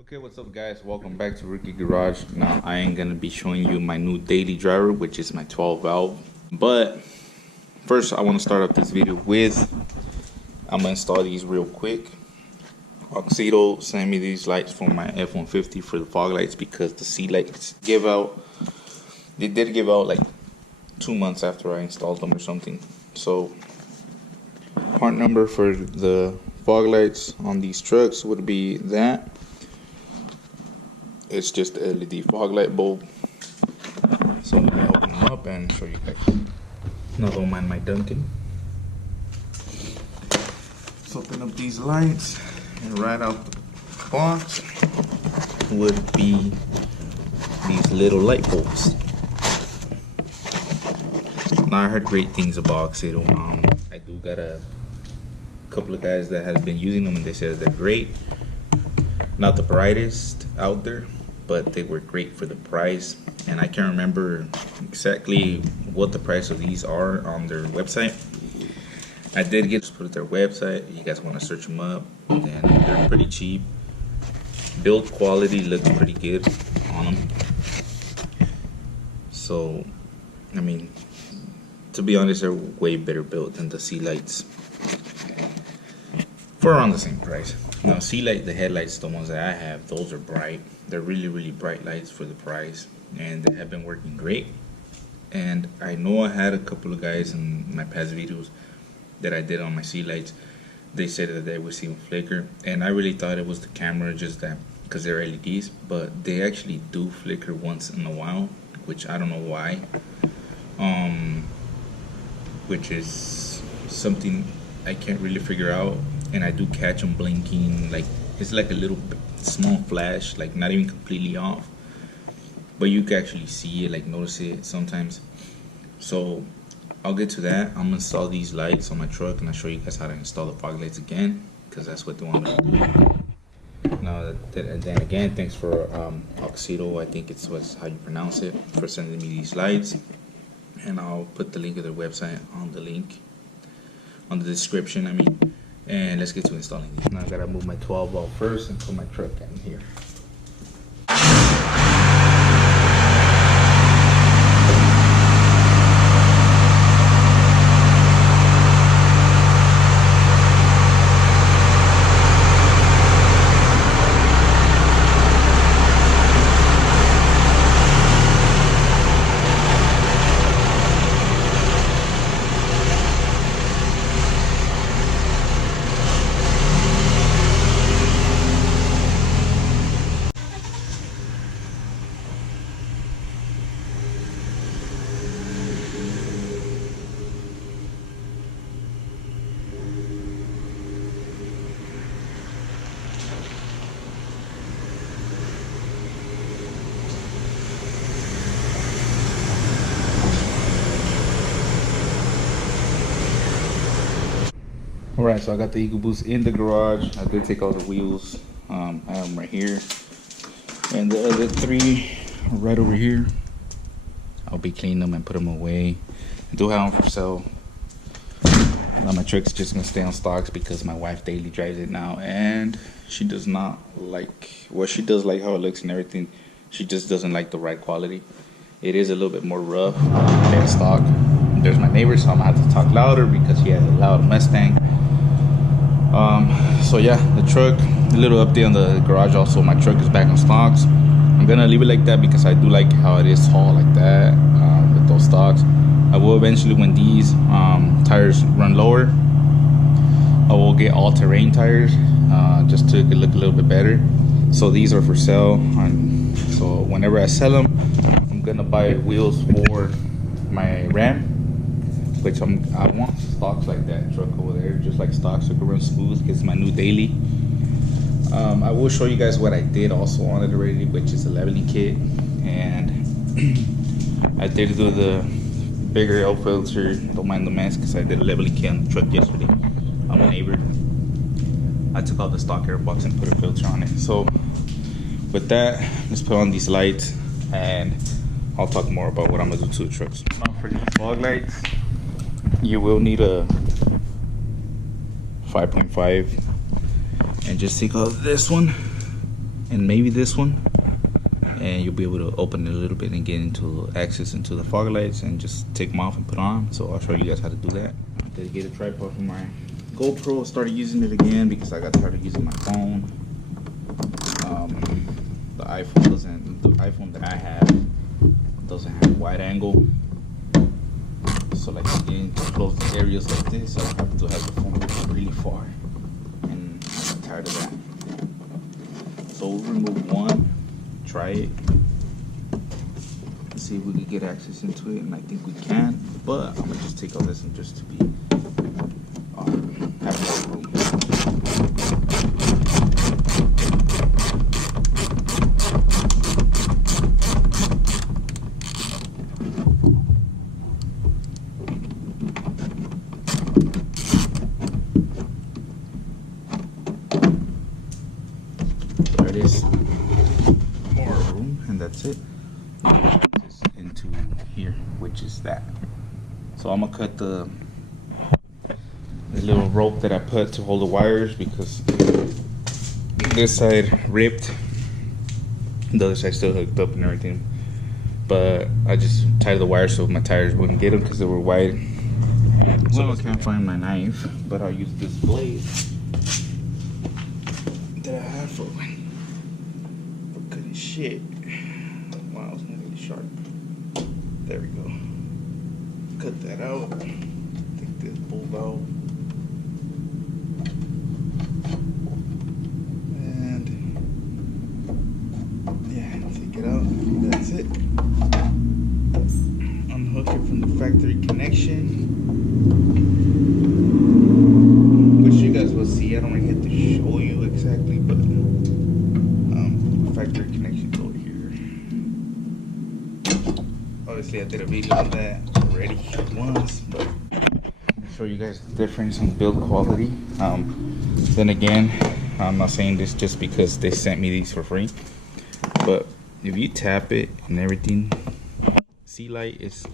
Okay, what's up guys? Welcome back to Ricky Garage. Now I ain't gonna be showing you my new daily driver, which is my 12 valve. But first I wanna start off this video with, I'm gonna install these real quick. Auxito sent me these lights for my F150 for the fog lights because the sealights give out. They did give out like 2 months after I installed them or something. So part number for the fog lights on these trucks would be that. It's just a LED fog light bulb. So let me open them up and show you guys. Now don't mind my Dunkin'. Let's open up these lights, and right out the box would be these little light bulbs. Now I heard great things about Auxito. I do got a couple of guys that have been using them and they said they're great. Not the brightest out there, but they were great for the price. And I can't remember exactly what the price of these are on their website. I did get to put their website. You guys want to search them up, and they're pretty cheap. Build quality looks pretty good on them. So I mean, to be honest, they're way better built than the sealights for around the same price. Now sealight, the headlights, the ones that I have, those are bright. They're really bright lights for the price, and they have been working great. And I know I had a couple of guys in my past videos that I did on my sealights. They said that they would see them flicker, and I really thought it was the camera, just that because they're LEDs, but they actually do flicker once in a while, which I don't know why. Which is something I can't really figure out. And I do catch them blinking, like it's like a little small flash, like not even completely off, but you can actually see it, like notice it sometimes. So I'll get to that. I'm gonna install these lights on my truck, and I'll show you guys how to install the fog lights again, because that's what they want me to do. Now then again, thanks for Auxito, I think it's what's how you pronounce it, for sending me these lights. And I'll put the link of their website on the description, I mean. And let's get to installing these. Now I gotta move my 12 volt first and put my truck in here. Alright, so I got the EcoBoost in the garage. I did take all the wheels. I have them right here. And the other three are right over here. I'll be cleaning them and put them away. I do have them for sale. Now my truck's just gonna stay on stocks because my wife daily drives it now, and she does not like, well, she does like how it looks and everything. She just doesn't like the right quality. It is a little bit more rough than stock. There's my neighbor, so I'm gonna have to talk louder because he has a loud Mustang. So yeah, the truck, a little update on the garage also. My truck is back on stocks. I'm gonna leave it like that because I do like how it is tall like that, with those stocks. I will eventually, when these tires run lower, I will get all-terrain tires, just to look a little bit better. So these are for sale, and so whenever I sell them, I'm gonna buy wheels for my Ram, which I want stocks like that truck over there, just like stocks, so it can run smooth. It's my new daily. I will show you guys what I did also on it already, which is a leveling kit, and I did do the bigger air filter. Don't mind the mess because I did a leveling kit on the truck yesterday on my neighbor. I took out the stock air box and put a filter on it. So with that, let's put on these lights, and I'll talk more about what I'm gonna do to the trucks. Now for these fog lights, you will need a 5.5, and just take out this one and maybe this one, and you'll be able to open it a little bit and get into access into the fog lights and just take them off and put on. So I'll show you guys how to do that. Dedicated tripod for my GoPro. Started using it again because I got tired of using my phone. The iPhone that I have doesn't have wide angle. So like in closed areas like this, I have to have the phone really far, and I got tired of that. So we'll remove one, try it, see if we can get access into it, and I think we can. But I'm gonna just take all this and just to be have more room. There it is. More room, and that's it. Into here, which is that. So I'm gonna cut the little rope that I put to hold the wires, because this side ripped, the other side still hooked up and everything. But I just tied the wires so my tires wouldn't get them because they were wide. Well, I can't find my knife, but I'll use this blade that I have for cutting shit. Wow, it's not really sharp. There we go. Cut that out. Take this bulb out. And yeah, take it out. That's it. Unhook it from the factory connection, which you guys will see. I don't really have to show you exactly, but factory connection's over here. Obviously I did a video on that already once, but I'll show you guys the difference in build quality. Then again, I'm not saying this just because they sent me these for free, but if you tap it and everything, Sealight is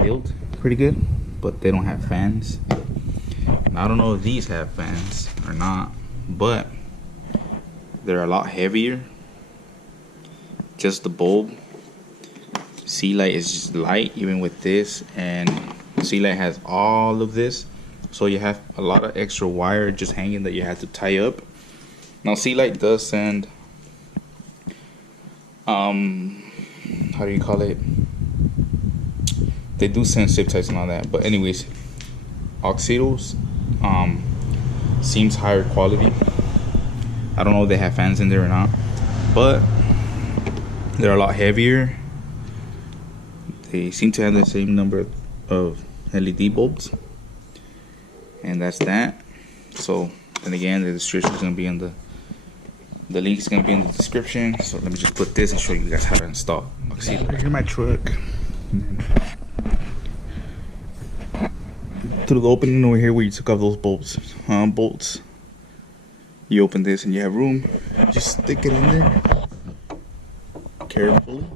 built pretty good, but they don't have fans. Now, I don't know if these have fans or not, but they're a lot heavier. Just the bulb. Sealight is just light, even with this, and Sealight has all of this, so you have a lot of extra wire just hanging that you have to tie up. Now Sealight does send how do you call it? They do send zip ties and all that, but anyways, Auxitos seems higher quality. I don't know if they have fans in there or not, but they're a lot heavier. They seem to have the same number of LED bulbs, and that's that. So, and again, the description is gonna be in the link is gonna be in the description. So let me just put this and show you guys how to install Auxito. Here's my truck. Through the opening over here where you took off those bolts, you open this and you have room. Just stick it in there carefully,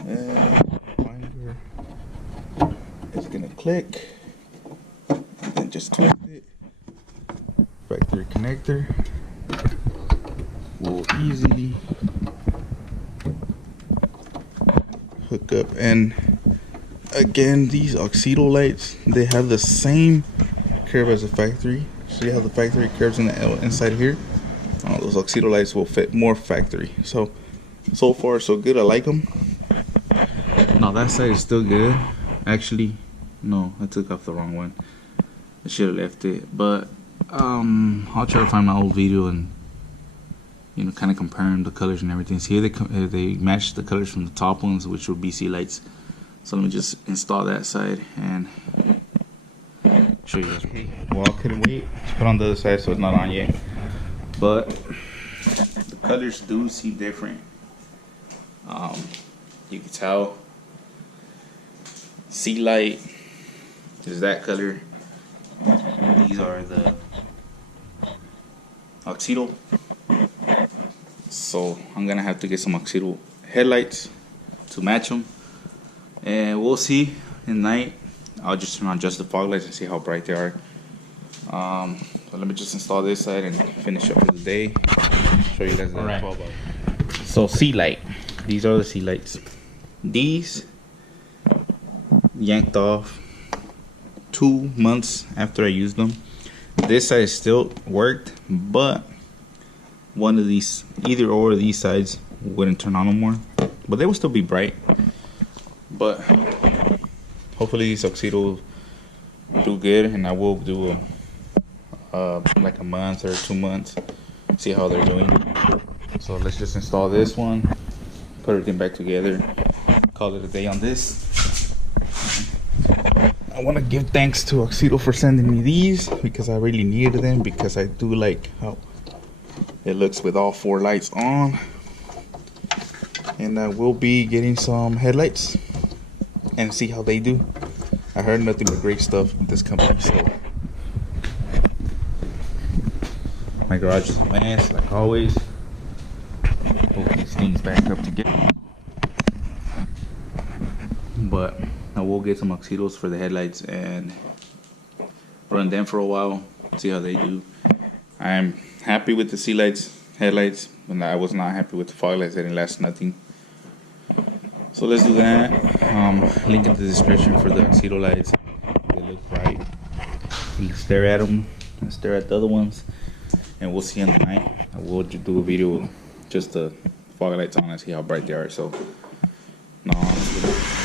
and find where it's gonna click, and then just twist it. Factory connector will easily hook up. And again, these Auxito lights, they have the same curve as the factory. See how the factory curves in the inside here? Those Auxito lights will fit more factory. So far so good. I like them. Now that side is still good. Actually, no, I took off the wrong one. I should have left it, but I'll try to find my old video and kind of comparing the colors and everything. See, here they match the colors from the top ones, which would be Sealights. So let me just install that side and show you guys. Okay, well, I couldn't wait to put on the other side, so it's not on yet, but the colors do seem different. You can tell Sealight is that color. These are the Auxito. So I'm gonna have to get some Auxito headlights to match them, and we'll see in night. I'll just turn on just the fog lights and see how bright they are. So let me just install this side and finish up for the day. Show you guys the 12 hours. So sealight. These are the sealights. These yanked off 2 months after I used them. This side still worked, but one of these, either or of these sides wouldn't turn on no more. But they will still be bright. But hopefully these Auxito do good, and I will do like a month or 2 months, see how they're doing. So let's just install this one, put everything back together, call it a day on this. I want to give thanks to Auxito for sending me these, because I really needed them, because I do like how it looks with all 4 lights on. And I will be getting some headlights and see how they do. I heard nothing but great stuff with this company, so my garage is a mess like always. Hold these things back up together. But I will get some Auxitos for the headlights and run them for a while, see how they do. I'm happy with the sealights, headlights, and I was not happy with the fog lights. They didn't last nothing. So let's do that. Link in the description for the Auxito lights. They look bright. You stare at them and stare at the other ones, and we'll see in the night. I will do a video with just the fog lights on and see how bright they are. So, no, honestly.